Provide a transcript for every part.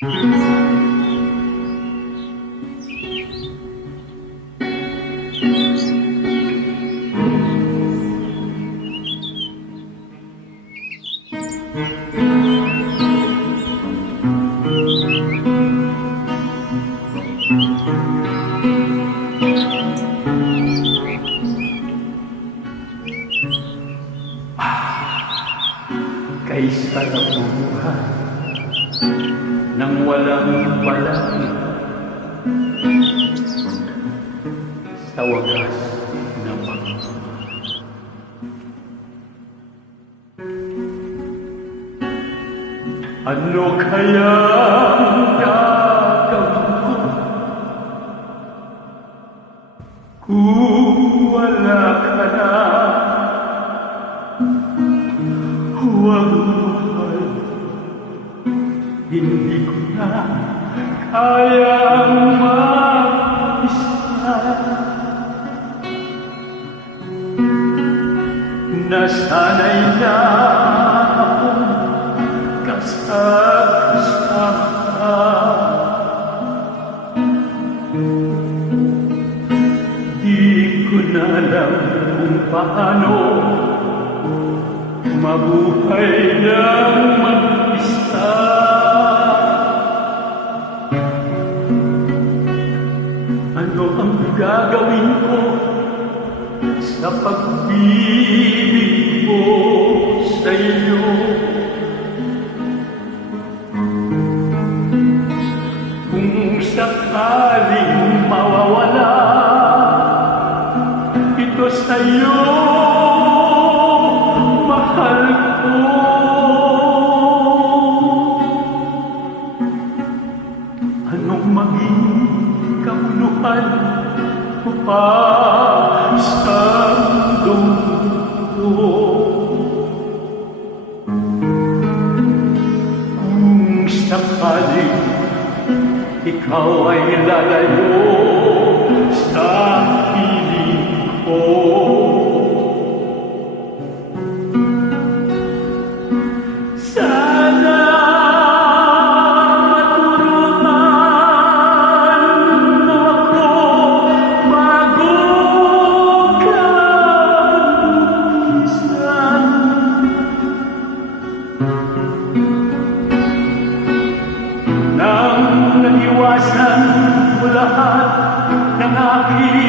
Mm-hmm. Walang balakid sa wagas naman. Ano kaya Nasanay na akong kasama Di ko na alam kung mabuhay ng mag-isa. Ano ang gagawin ko sa pag-ibig ko sa iyo? Kung sakaling ko pa sa mundo? Kung sakaling ikaw ay lalayo ng aking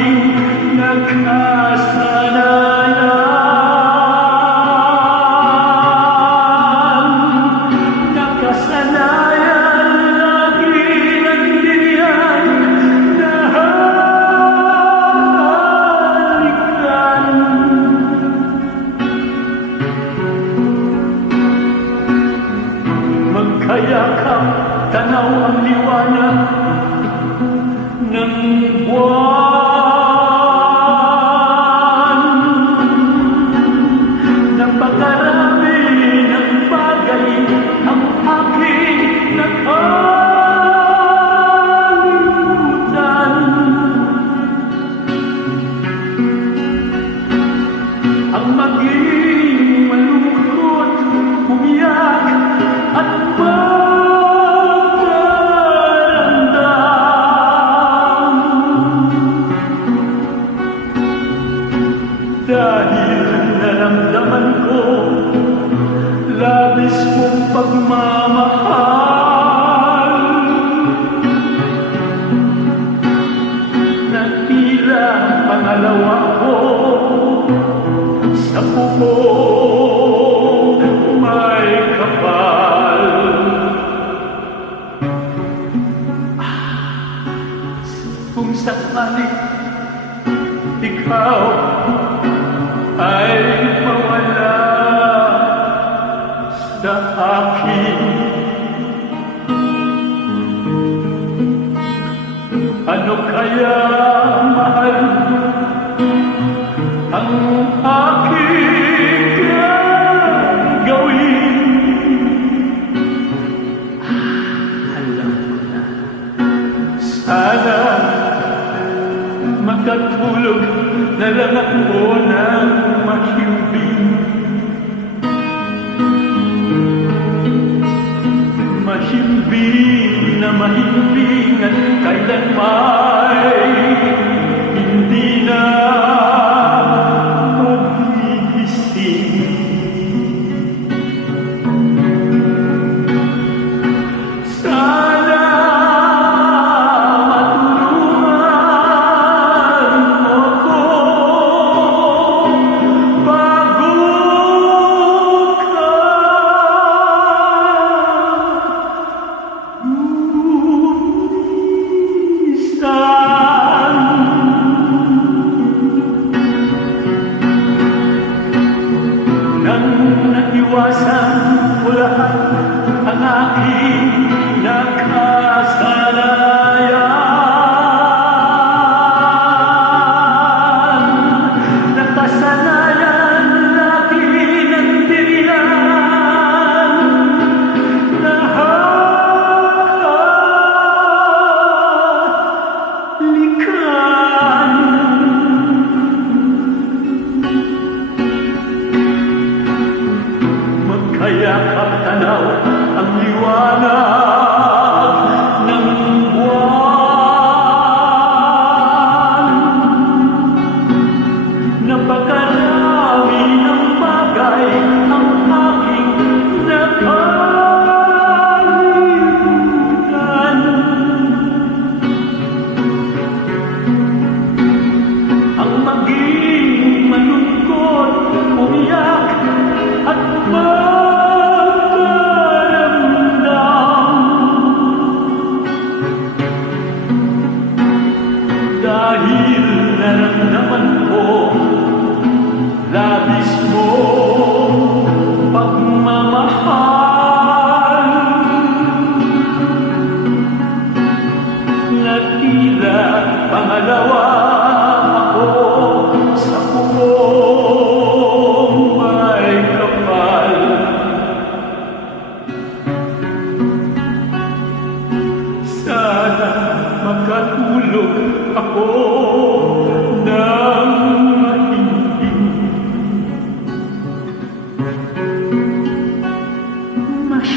Ang maging malungkot, umiyak at magdaramdam. Dahil naramdaman ko, labis mong pagmamahal. Sana makatulog na lang ako ng 我想 Kaya at ang liwanag. ako ng matindi. Mas